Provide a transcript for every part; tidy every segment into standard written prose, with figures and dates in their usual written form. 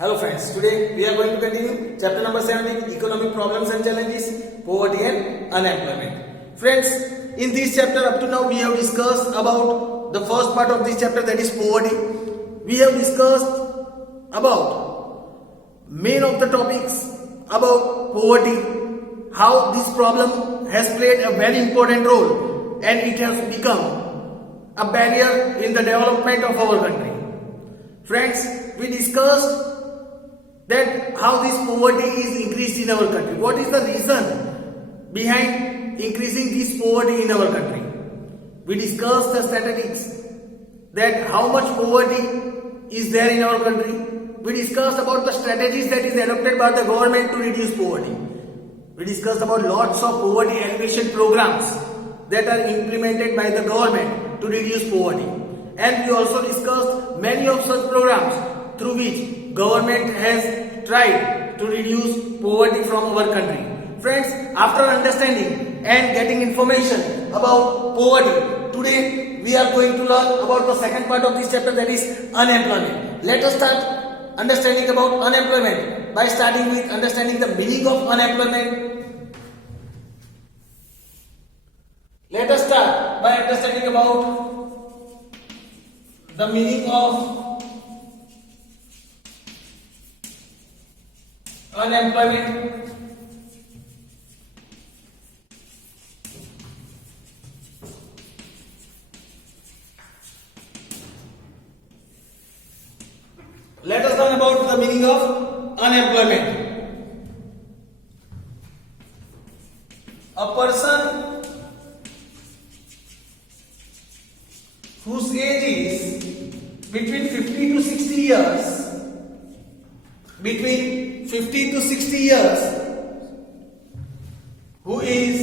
Hello friends, today we are going to continue chapter number 17, economic problems and challenges, poverty and unemployment. Friends, in this chapter up to now we have discussed about the first part of this chapter, that is poverty. We have discussed about main of the topics about poverty, how this problem has played a very important role and it has become a barrier in the development of our country. Friends, we discussed that how this poverty is increased in our country. What is the reason behind increasing this poverty in our country? We discussed the statistics, that how much poverty is there in our country. We discussed about the strategies that is adopted by the government to reduce poverty. We discussed about lots of poverty alleviation programs that are implemented by the government to reduce poverty. And we also discussed many of such programs through which government has tried to reduce poverty from our country. Friends, after understanding and getting information about poverty, today we are going to learn about the second part of this chapter, that is unemployment. Let us start understanding about unemployment by starting with understanding the meaning of unemployment. Let us start by understanding about the meaning of unemployment. Let us learn about the meaning of unemployment. A person whose age is between 50 to 60 years, who is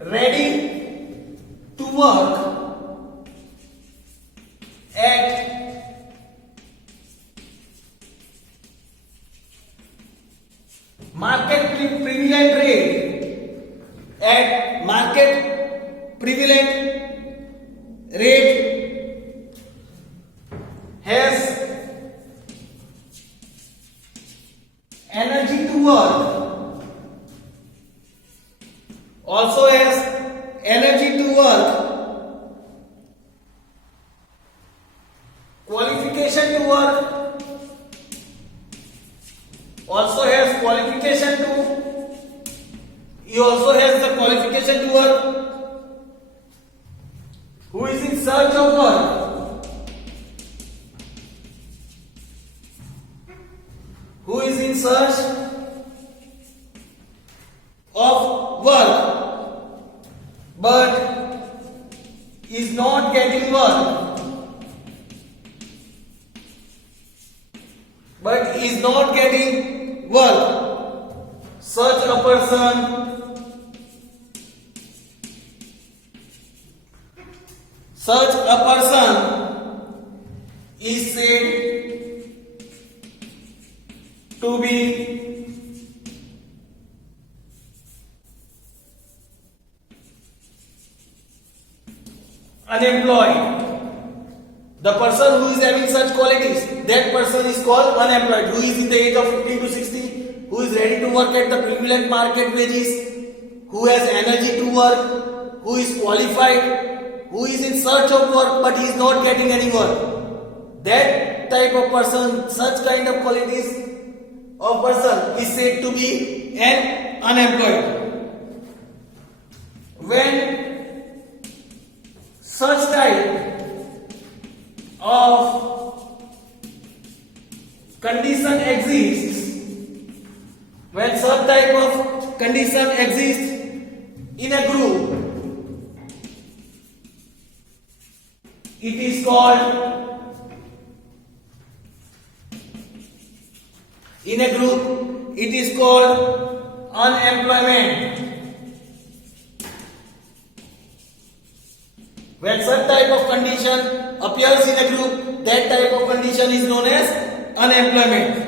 ready to work at market prevalent rate, has energy to work, also has energy to work, qualification to work, also has qualification to, he also has the qualification to work, who is in search of work, who is in search of work but is not getting work, such a person is said to be unemployed. The person who is having such qualities, that person is called unemployed. Who is in the age of 50 to 60, who is ready to work at the prevalent market wages, who has energy to work, who is qualified, who is in search of work but he is not getting any work. That type of person, such kind of qualities of person is said to be an unemployed. When such type of condition exists, in a group, it is called unemployment. When such type of condition appears in a group, that type of condition is known as unemployment.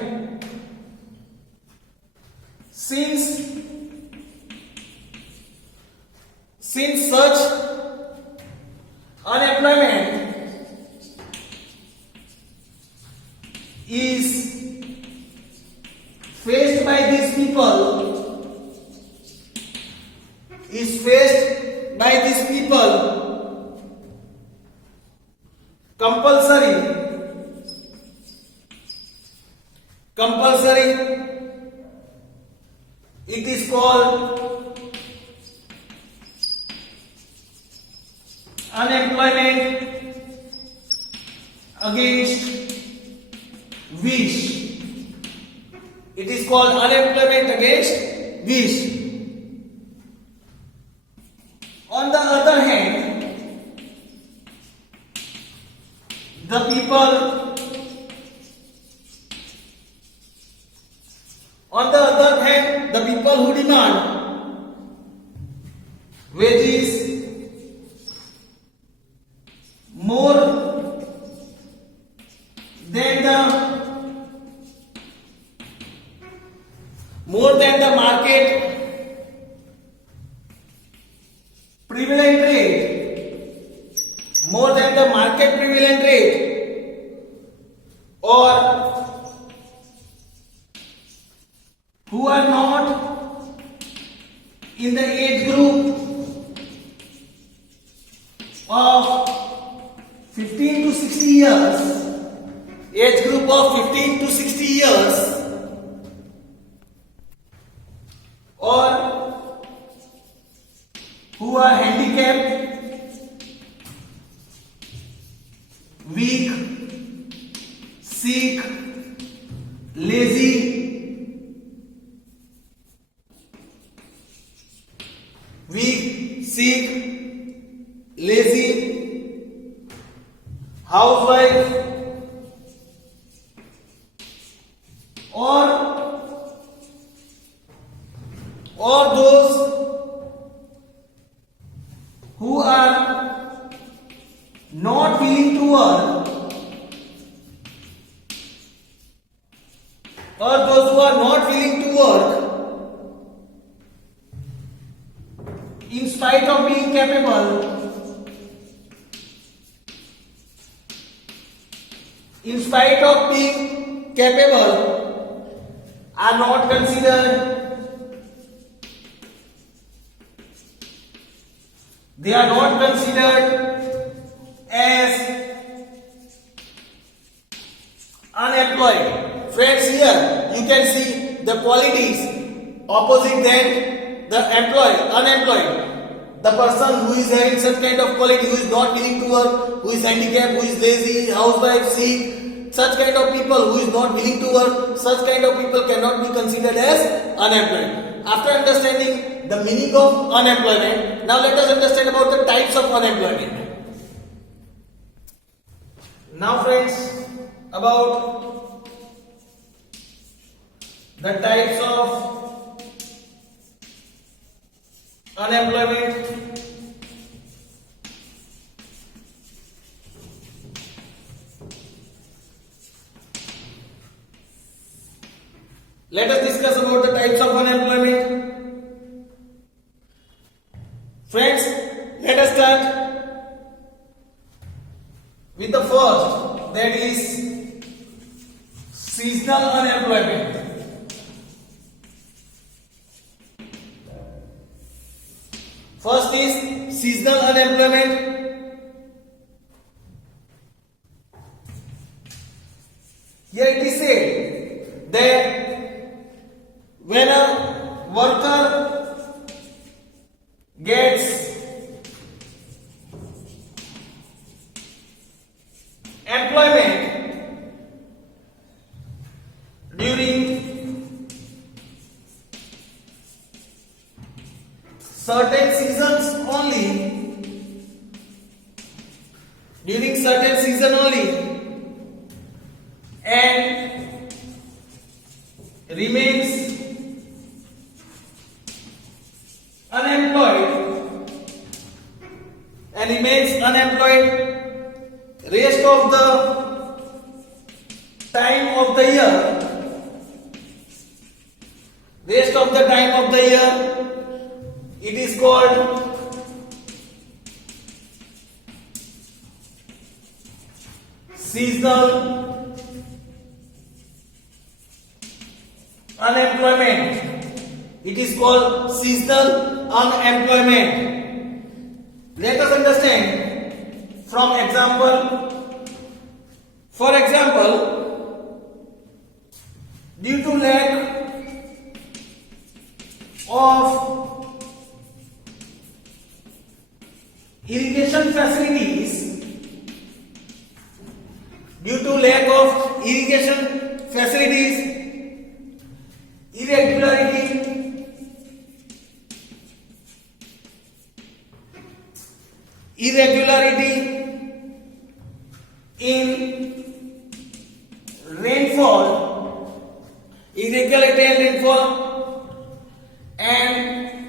Since such unemployment by these people is faced by these people compulsory it is called unemployment against wish. It is called unemployment against wish. On the other hand, the people who demand wages more than the market prevalent rate, or who are not in the age group of 15 to 60 years, or who are handicapped, weak, sick, lazy, housewife, or those who are not willing to work, in spite of being capable, are not considered as unemployed. Friends, here you can see the qualities opposite than the unemployed. The person who is having such kind of quality, who is not willing to work, who is handicapped, who is lazy, housewife, sick, such kind of people who is not willing to work, such kind of people cannot be considered as unemployed. After understanding the meaning of unemployment, now let us understand about the types of unemployment. Now friends, about the types of unemployment. Let us discuss about the types of unemployment. Friends, let us start with the first, that is seasonal unemployment. First is seasonal unemployment. Here it is said that when a worker gets employment during certain seasons only, and remains unemployed rest of the time of the year, it is called seasonal unemployment. It is called seasonal unemployment. Let us understand from example. For example, due to lack of irrigation facilities, due to lack of irrigation facilities, irregularity in rainfall, irregularity in rainfall, and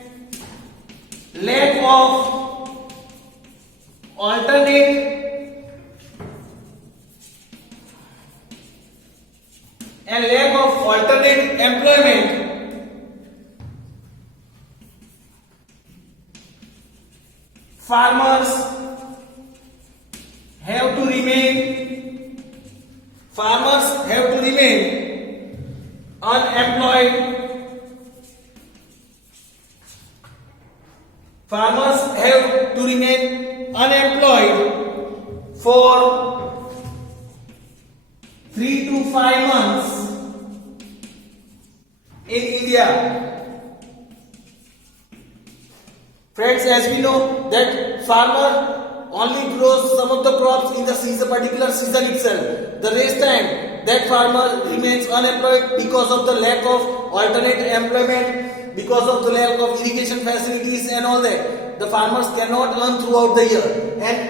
lack of alternate employment, farmers have to remain unemployed. Farmers have to remain unemployed for 3 to 5 months in India. Friends, as we know that farmer only grows some of the crops in the season, particular season itself. The rest time that farmer remains unemployed because of the lack of alternate employment, because of the lack of irrigation facilities and all that. The farmers cannot earn throughout the year, and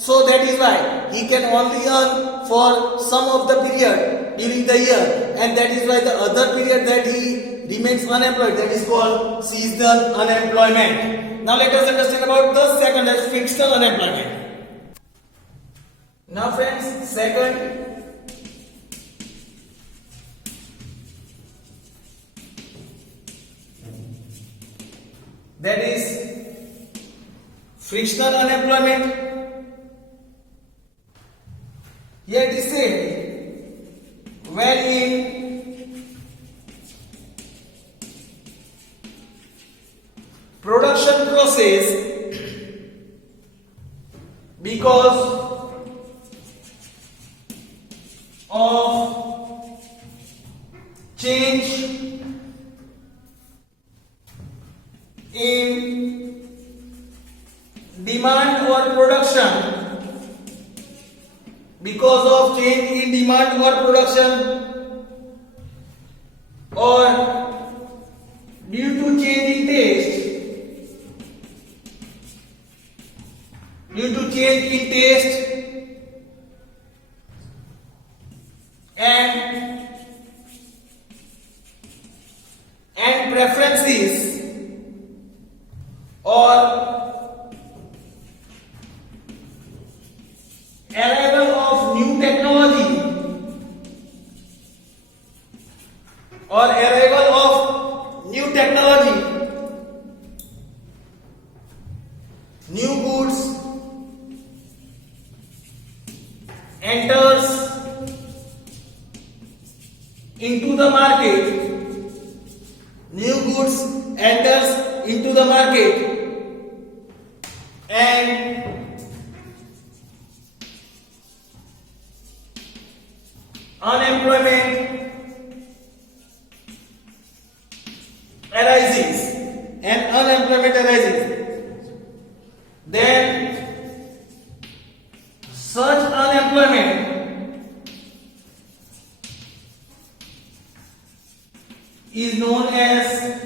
so that is why he can only earn for some of the period during the year, and that is why the other period that he remains unemployed, that is called seasonal unemployment. Now let us understand about the second, as frictional unemployment. Now friends, second, that is frictional unemployment. Here it is said, when in production process, because of change in demand or production, because of change in demand or production, or due to change in taste, and preferences, or arrival of new technology, new goods enters into the market, and unemployment arises, then such unemployment is known as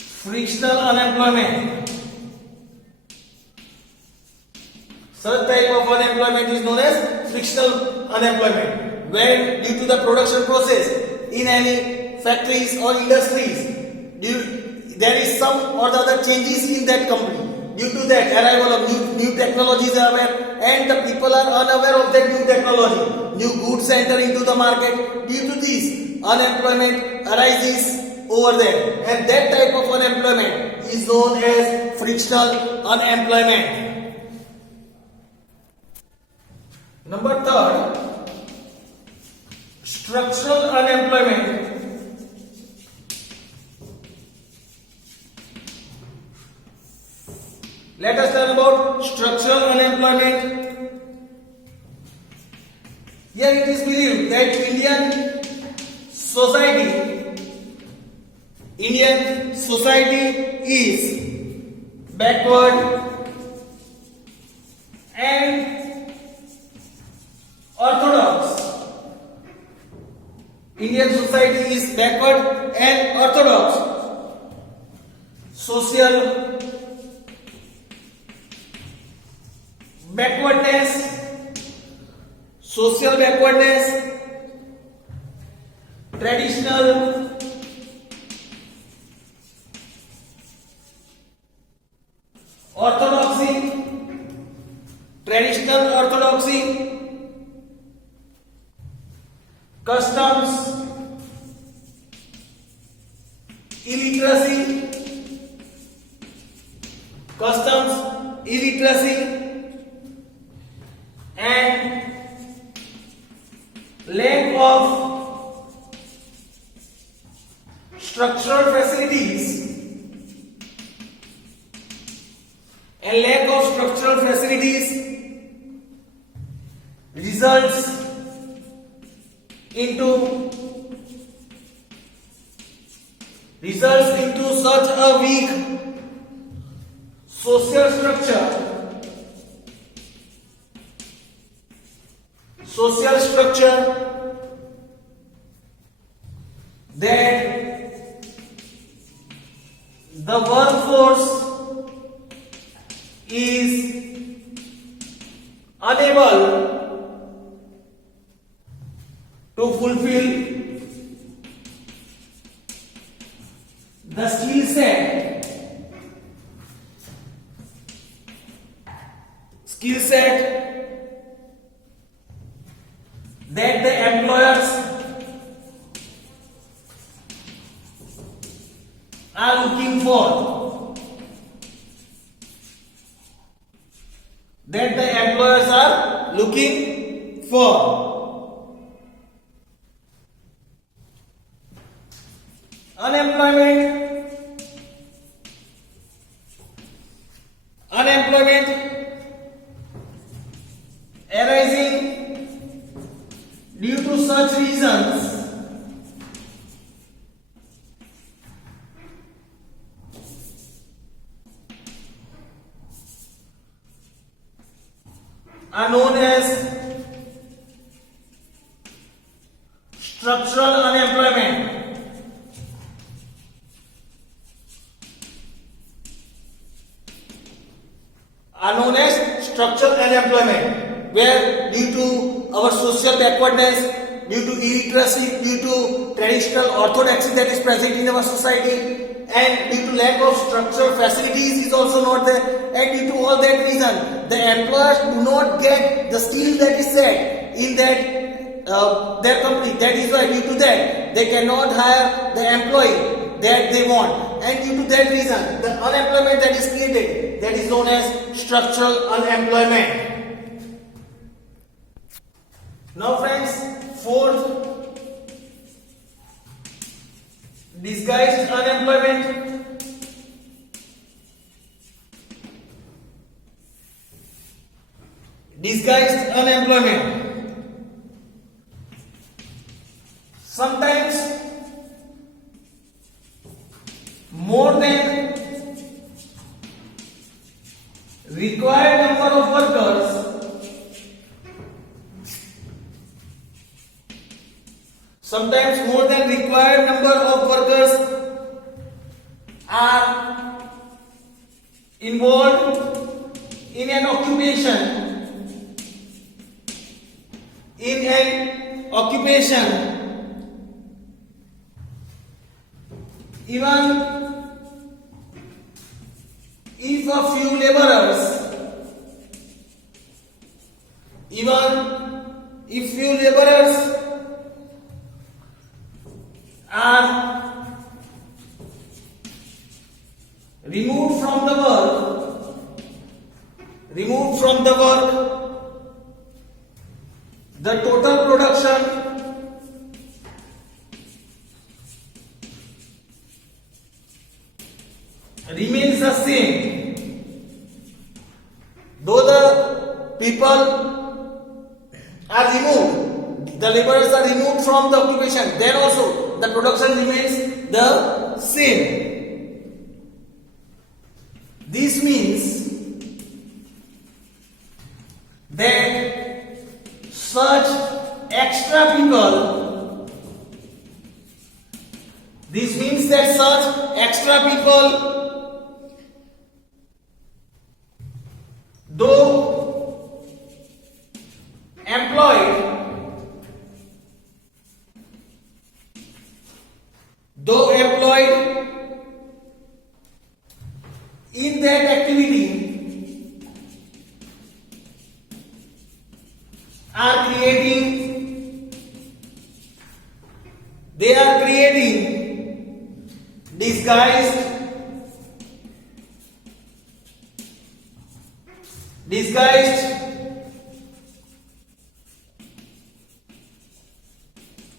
frictional unemployment. Such type of unemployment is known as frictional unemployment, when due to the production process in any factories or industries, there is some or the other changes in that company. Due to that, arrival of new technologies are there, and the people are unaware of that new technology. New goods enter into the market. Due to this, unemployment arises over there, and that type of unemployment is known as frictional unemployment. Number third, structural unemployment. Let us learn about structural unemployment. Here it is believed that Indian society is backward and orthodox. Indian society is backward and orthodox. Social backwardness, traditional orthodoxy, customs illiteracy, and lack of structural facilities results into such a weak social structure that the workforce is unable to fulfill the skill set that the employers are looking for. Unemployment arising due to such reasons are known as structural unemployment. Where due to our social backwardness, due to illiteracy, due to traditional orthodoxy that is present in our society, and due to lack of structural facilities is also not there, and due to all that reason, the employers do not get the skill that is set in their company. That is why due to that they cannot hire the employee that they want, and due to that reason the unemployment that is created, that is known as structural unemployment. Now friends, fourth, disguised unemployment. Sometimes more than required number of workers are involved in an occupation, even if a few laborers are removed from the work the total production remains the same. Though the people are removed, the laborers are removed from the occupation, then also the production remains the same. This means that such extra people, this means that such extra people, though employed in that activity, are creating disguised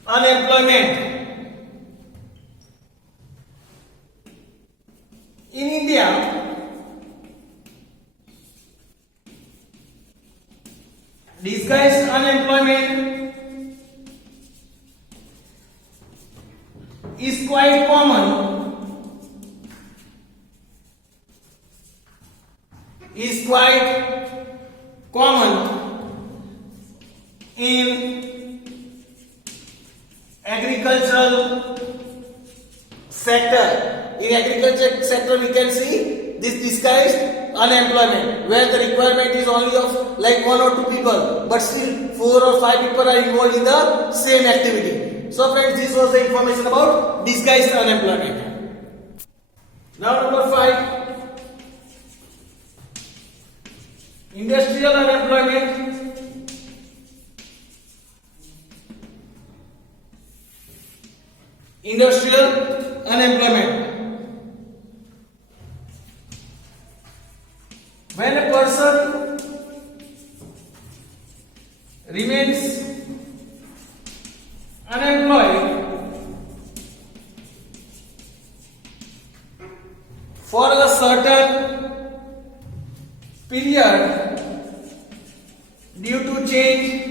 unemployment. In India, disguised unemployment is quite common in agricultural sector. In agriculture sector, we can see this disguised unemployment, where the requirement is only of like 1 or 2 people, but still 4 or 5 people are involved in the same activity. So friends, this was the information about disguised unemployment. Now number 5, industrial unemployment. Industrial unemployment. When a person remains unemployed for a certain period due to change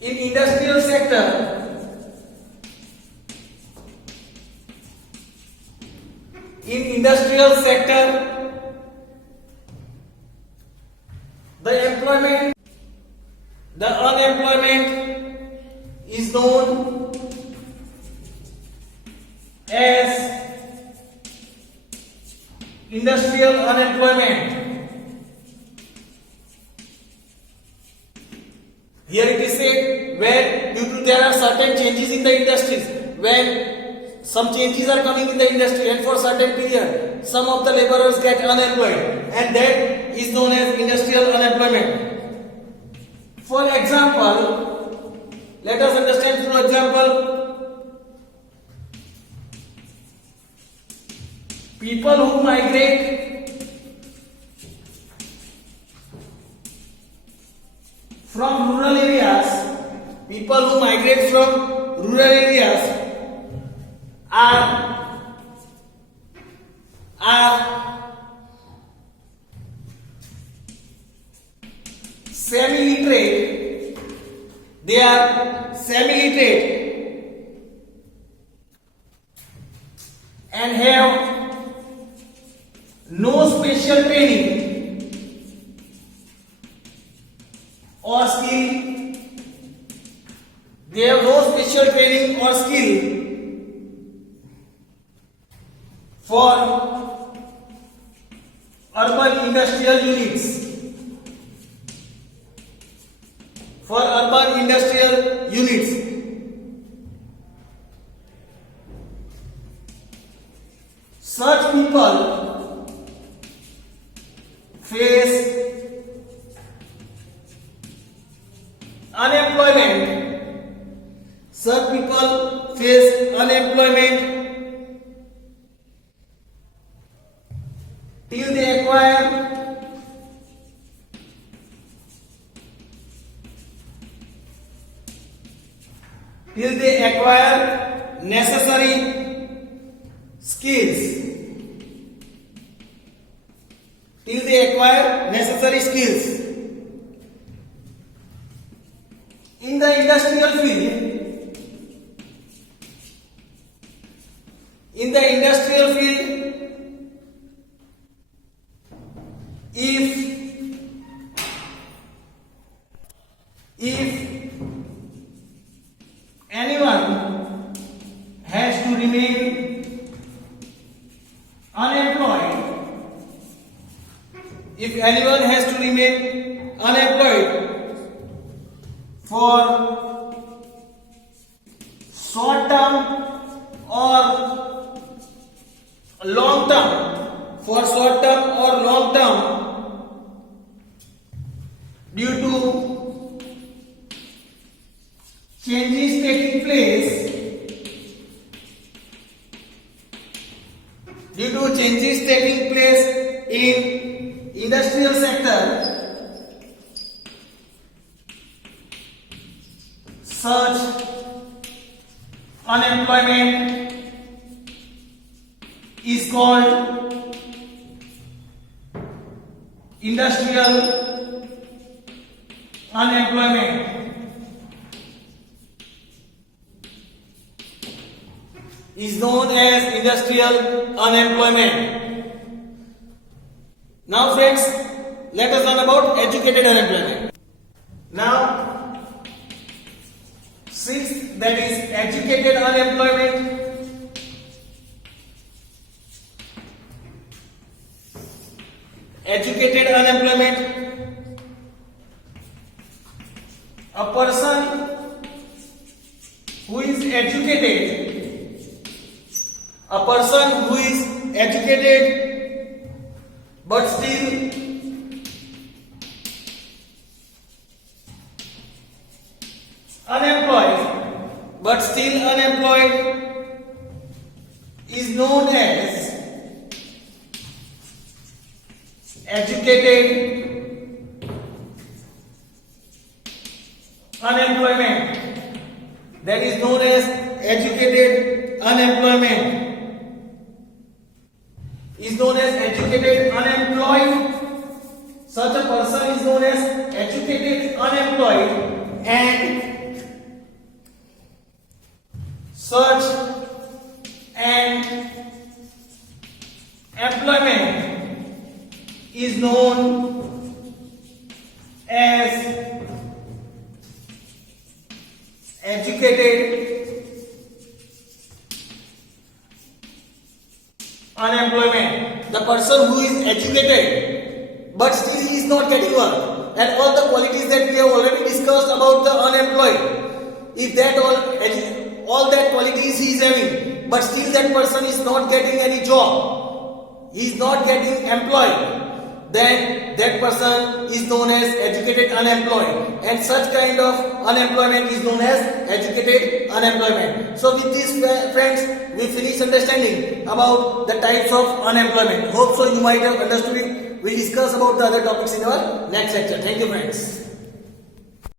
in industrial sector, the unemployment is known as industrial unemployment. Here it is said where due to there are certain changes in the industries, when some changes are coming in the industry and for certain period some of the laborers get unemployed, and that is known as industrial unemployment. For example, let us understand through example. People who migrate from rural areas, are semi-literate. They are semi-literate and have no special training or skill. They have no special training or skill for urban industrial units. Such people face unemployment till they acquire till they acquire necessary skills. Till they acquire necessary skills. In the industrial field, if anyone has to remain unemployed, for short term or long term, due to changes taking place in industrial sector, such unemployment is called industrial unemployment. Is known as industrial unemployment. Now friends, let us learn about educated unemployment. Now, sixth, that is educated unemployment. Educated unemployment, a person who is educated but still unemployed is known as educated unemployment. That is known as educated unemployment. Is known as educated unemployed. Such a person is known as educated unemployed, and such an employment is known as educated unemployment. The person who is educated but still he is not getting work, and all the qualities that we have already discussed about the unemployed, if that all that qualities he is having, but still that person is not getting any job, he is not getting employed, then that person is known as educated unemployed, and such kind of unemployment is known as educated unemployment. So with this friends, we finish understanding about the types of unemployment. Hope so you might have understood it. We discuss about the other topics in our next lecture. Thank you friends.